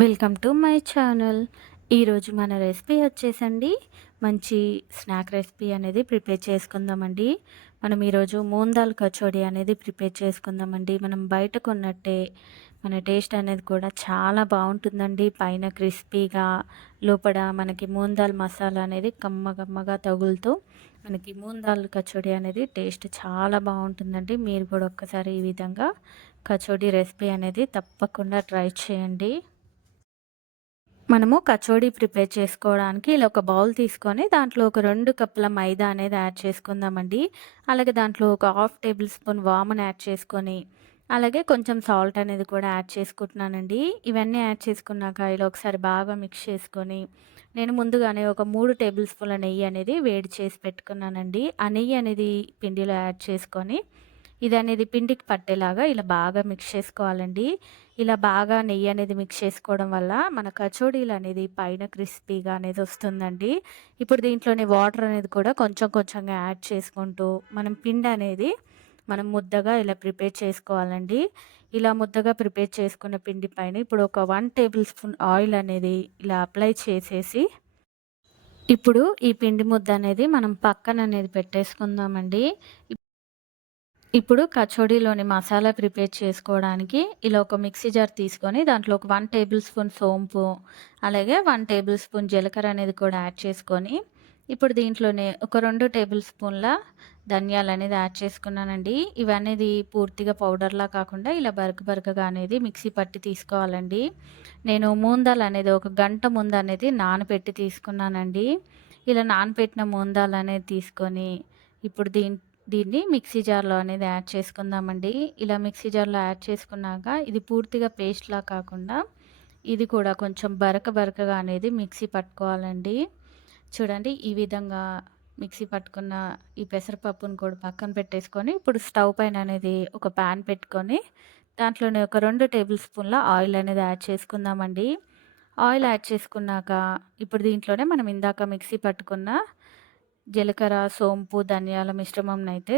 Welcome to my channel. ఈరోజు మన recipe వచ్చేసండి మంచి స్నాక్ రెసిపీ అనేది ప్రిపేర్ చేసుకుందామండి. మనం ఈరోజు మూంగ్ దాల్ కచోడీ అనేది ప్రిపేర్ చేసుకుందామండి. మనం బయట కొన్నట్టే మన టేస్ట్ అనేది కూడా చాలా బాగుంటుందండి. పైన క్రిస్పీగా, లోపల మనకి మూంగ్ దాల్ మసాలా అనేది కమ్మగా తగులుతూ మనకి మూంగ్ దాల్ కచోడీ అనేది టేస్ట్ చాలా బాగుంటుందండి. మీరు కూడా ఒక్కసారి ఈ విధంగా కచోడీ రెసిపీ అనేది తప్పకుండా ట్రై చేయండి. మనము కచోడీ ప్రిపేర్ చేసుకోవడానికి ఇలా ఒక బౌల్ తీసుకొని దాంట్లో ఒక 2 కప్పుల మైదా అనేది యాడ్ చేసుకుందామండి. అలాగే దాంట్లో ఒక హాఫ్ టేబుల్ స్పూన్ వామును యాడ్ చేసుకొని, అలాగే కొంచెం సాల్ట్ అనేది కూడా యాడ్ చేసుకుంటున్నానండి. ఇవన్నీ యాడ్ చేసుకున్నాక ఇలా ఒకసారి బాగా మిక్స్ చేసుకొని, నేను ముందుగానే ఒక 3 టేబుల్ స్పూన్ల నెయ్యి అనేది వేడి చేసి పెట్టుకున్నానండి. ఆ నెయ్యి అనేది పిండిలో యాడ్ చేసుకొని ఇదనేది పిండికి పట్టేలాగా ఇలా బాగా మిక్స్ చేసుకోవాలండి. ఇలా బాగా నెయ్యి అనేది మిక్స్ చేసుకోవడం వల్ల మన కచోడీలు అనేది పైన క్రిస్పీగా అనేది వస్తుందండి. ఇప్పుడు దీంట్లోనే వాటర్ అనేది కూడా కొంచెంగా యాడ్ చేసుకుంటూ మనం పిండి అనేది మనం ముద్దగా ఇలా ప్రిపేర్ చేసుకోవాలండి. ఇలా ముద్దగా ప్రిపేర్ చేసుకున్న పిండి పైన ఇప్పుడు ఒక 1 టేబుల్ స్పూన్ ఆయిల్ అనేది ఇలా అప్లై చేసేసి, ఇప్పుడు ఈ పిండి ముద్ద అనేది మనం పక్కన అనేది పెట్టేసుకుందామండి. ఇప్పుడు కచోడీలోని మసాలా ప్రిపేర్ చేసుకోవడానికి ఇలా ఒక మిక్సీ జార్ తీసుకొని దాంట్లో ఒక 1 టేబుల్ స్పూన్ సోంపు, అలాగే 1 టేబుల్ స్పూన్ జీలకర్ర అనేది కూడా యాడ్ చేసుకొని, ఇప్పుడు దీంట్లోనే ఒక 2 టేబుల్ స్పూన్ల ధనియాలు అనేది యాడ్ చేసుకున్నానండి. ఇవనేది పూర్తిగా పౌడర్లా కాకుండా ఇలా బరకగా అనేది మిక్సీ పట్టి తీసుకోవాలండి. నేను మూందాలు అనేది ఒక గంట ముందు అనేది నానబెట్టి తీసుకున్నానండి. ఇలా నానబెట్టిన మూందాలు అనేది తీసుకొని ఇప్పుడు దీన్ని మిక్సీ జార్‌లో అనేది యాడ్ చేసుకుందామండి. ఇలా మిక్సీ జార్‌లో యాడ్ చేసుకున్నాక ఇది పూర్తిగా పేస్ట్‌లా కాకుండా ఇది కూడా కొంచెం బరకగా అనేది మిక్సీ పట్టుకోవాలండి. చూడండి ఈ విధంగా మిక్సీ పట్టుకున్న ఈ పెసరపప్పును కూడా పక్కన పెట్టేసుకొని, ఇప్పుడు స్టవ్ పైన అనేది ఒక పాన్ పెట్టుకొని దాంట్లోనే ఒక 2 టేబుల్ స్పూన్ల ఆయిల్ అనేది యాడ్ చేసుకుందామండి. ఆయిల్ యాడ్ చేసుకున్నాక ఇప్పుడు దీంట్లోనే మనం ఇందాక మిక్సీ పట్టుకున్న జీలకర్ర, సోంపు, ధనియాల మిశ్రమంనైతే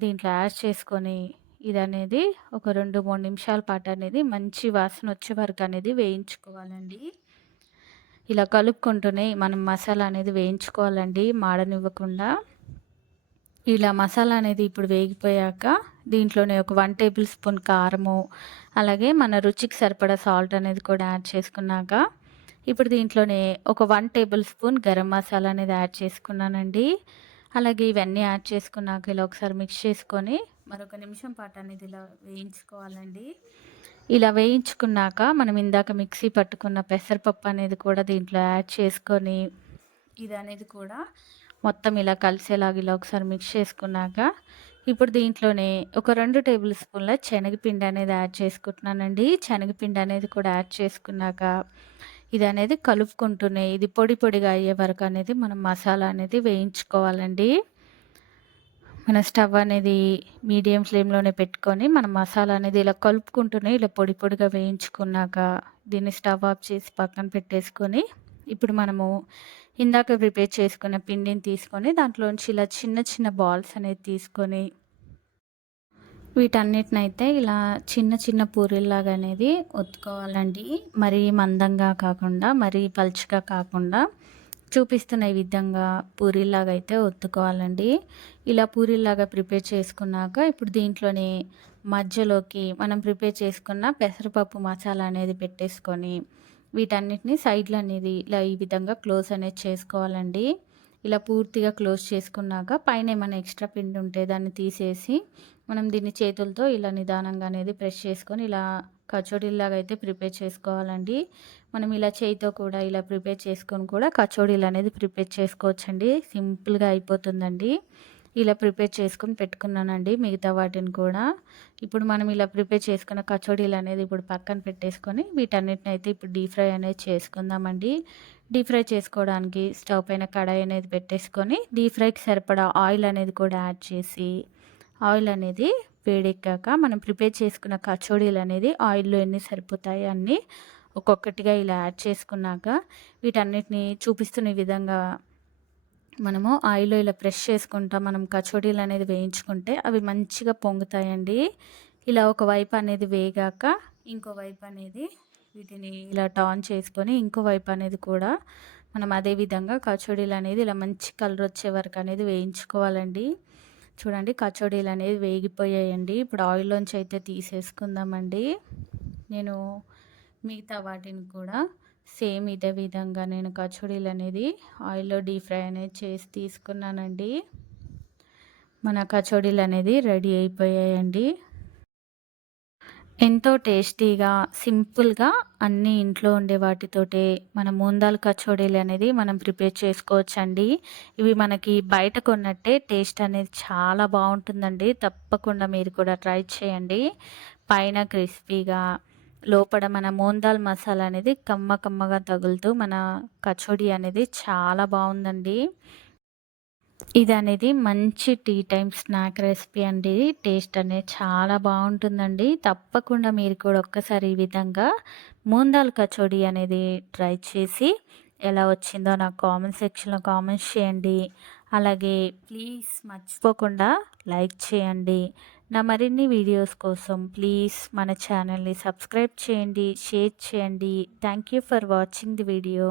దీంట్లో యాడ్ చేసుకొని, ఇదనేది ఒక 2, 3 నిమిషాల పాటు అనేది మంచి వాసన వచ్చే వరకు అనేది వేయించుకోవాలండి. ఇలా కలుపుకుంటూనే మనం మసాలా అనేది వేయించుకోవాలండి మాడనివ్వకుండా. ఇలా మసాలా అనేది ఇప్పుడు వేగిపోయాక దీంట్లోనే ఒక 1 టేబుల్ స్పూన్ కారము, అలాగే మన రుచికి సరిపడా సాల్ట్ అనేది కూడా యాడ్ చేసుకున్నాక, ఇప్పుడు దీంట్లోనే ఒక 1 టేబుల్ స్పూన్ గరం మసాలా అనేది యాడ్ చేసుకున్నానండి. అలాగే ఇవన్నీ యాడ్ చేసుకున్నాక ఇలా ఒకసారి మిక్స్ చేసుకొని మరొక నిమిషం పాటు అనేది ఇలా వేయించుకోవాలండి. ఇలా వేయించుకున్నాక మనం ఇందాక మిక్సీ పట్టుకున్న పెసరపప్పు అనేది కూడా దీంట్లో యాడ్ చేసుకొని, ఇదనేది కూడా మొత్తం ఇలా కలిసేలాగా ఇలా ఒకసారి మిక్స్ చేసుకున్నాక, ఇప్పుడు దీంట్లోనే ఒక 2 టేబుల్ స్పూన్ల శనగపిండి అనేది యాడ్ చేసుకుంటున్నానండి. శనగపిండి అనేది కూడా యాడ్ చేసుకున్నాక, ఇదనేది కలుపుకుంటూనే ఇది పొడిగా అయ్యే వరకు అనేది మనం మసాలా అనేది వేయించుకోవాలండి. మన స్టవ్ అనేది మీడియం ఫ్లేమ్‌లోనే పెట్టుకొని మనం మసాలా అనేది ఇలా కలుపుకుంటూనే ఇలా పొడిగా వేయించుకున్నాక, దీన్ని స్టవ్ ఆఫ్ చేసి పక్కన పెట్టేసుకొని, ఇప్పుడు మనము ఇందాక ప్రిపేర్ చేసుకున్న పిండిని తీసుకొని దాంట్లోంచి ఇలా చిన్న బాల్స్ అనేది తీసుకొని, వీటన్నిటినైతే ఇలా చిన్న పూరీల్లాగా అనేది ఒత్తుకోవాలండి. మరీ మందంగా కాకుండా, మరీ పలుచగా కాకుండా చూపిస్తున్న ఈ విధంగా పూరీల్లాగా అయితే ఒత్తుకోవాలండి. ఇలా పూరీల్లాగా ప్రిపేర్ చేసుకున్నాక ఇప్పుడు దీంట్లోనే మధ్యలోకి మనం ప్రిపేర్ చేసుకున్న పెసరపప్పు మసాలా అనేది పెట్టేసుకొని, వీటన్నిటిని సైడ్‌లో అనేది ఇలా ఈ విధంగా క్లోజ్ అనేది చేసుకోవాలండి. ఇలా పూర్తిగా క్లోజ్ చేసుకున్నాక పైన ఏమైనా ఎక్స్ట్రా పిండి ఉంటే దాన్ని తీసేసి, మనం దీన్ని చేతులతో ఇలా నిదానంగా అనేది ప్రెస్ చేసుకొని ఇలా కచోడీలాగా అయితే ప్రిపేర్ చేసుకోవాలండి. మనం ఇలా చేయితో కూడా ఇలా ప్రిపేర్ చేసుకొని కూడా కచోడీలు అనేది ప్రిపేర్ చేసుకోవచ్చండి. సింపుల్‌గా అయిపోతుందండి. ఇలా ప్రిపేర్ చేసుకొని పెట్టుకున్నానండి మిగతా వాటిని కూడా. ఇప్పుడు మనం ఇలా ప్రిపేర్ చేసుకున్న కచోడీలు అనేది ఇప్పుడు పక్కన పెట్టేసుకొని వీటన్నిటిని అయితే ఇప్పుడు డీప్ ఫ్రై అనేది చేసుకుందామండి. డీప్ ఫ్రై చేసుకోవడానికి స్టవ్ పైన కడాయి అనేది పెట్టేసుకొని డీప్ ఫ్రైకి సరిపడా ఆయిల్ అనేది కూడా యాడ్ చేసి, ఆయిల్ అనేది వేడెక్కాక మనం ప్రిపేర్ చేసుకున్న కచోడీలు అనేది ఆయిల్‌లో ఎన్ని సరిపోతాయో అన్నీ ఒక్కొక్కటిగా ఇలా యాడ్ చేసుకున్నాక, వీటన్నిటిని చూపిస్తున్న విధంగా మనము ఆయిల్‌లో ఇలా ప్రెస్ చేసుకుంటా మనం కచోడీలు అనేది వేయించుకుంటే అవి మంచిగా పొంగుతాయండి. ఇలా ఒక వైపు అనేది వేగాక ఇంకో వైపు అనేది వీటిని ఇలా టర్న్ చేసుకొని ఇంకో వైపు అనేది కూడా మనం అదే విధంగా కచోడీలు అనేది ఇలా మంచి కలర్ వచ్చే వరకు అనేది వేయించుకోవాలండి. చూడండి కచోడీలు అనేది వేగిపోయాయండి. ఇప్పుడు ఆయిల్‌లోంచి అయితే తీసేసుకుందామండి. నేను మిగతా వాటిని కూడా సేమ్ ఇదే విధంగా నేను కచోడీలు అనేది ఆయిల్‌లో డీప్ ఫ్రై అనేది చేసి తీసుకున్నానండి. మన కచోడీలు అనేది రెడీ అయిపోయాయండి. ఎంతో టేస్టీగా, సింపుల్‌గా అన్నీ ఇంట్లో ఉండే వాటితోటే మన మూందాల్ కచోడీలు అనేది మనం ప్రిపేర్ చేసుకోవచ్చండి. ఇవి మనకి బయట కొన్నట్టే టేస్ట్ అనేది చాలా బావుంటుందండి. తప్పకుండా మీరు కూడా ట్రై చేయండి. పైన క్రిస్పీగా, లోపల మన మూందాల్ మసాలా అనేది కమ్మగా తగులుతూ మన కచోడీ అనేది చాలా బావుందండి. ఇదనేది మంచి టీ టైమ్ స్నాక్ రెసిపీ అండి. టేస్ట్ అనేది చాలా బావుంటుందండి. తప్పకుండా మీరు కూడా ఒక్కసారి ఈ విధంగా మూంగ్ దాల్ కచోడీ అనేది ట్రై చేసి ఎలా వచ్చిందో నాకు కామెంట్ సెక్షన్‌లో కామెంట్స్ చేయండి. అలాగే ప్లీజ్ మర్చిపోకుండా లైక్ చేయండి. నా మరిన్ని వీడియోస్ కోసం ప్లీజ్ మన ఛానల్‌ని సబ్స్క్రైబ్ చేయండి, షేర్ చేయండి. Thank you for watching the video.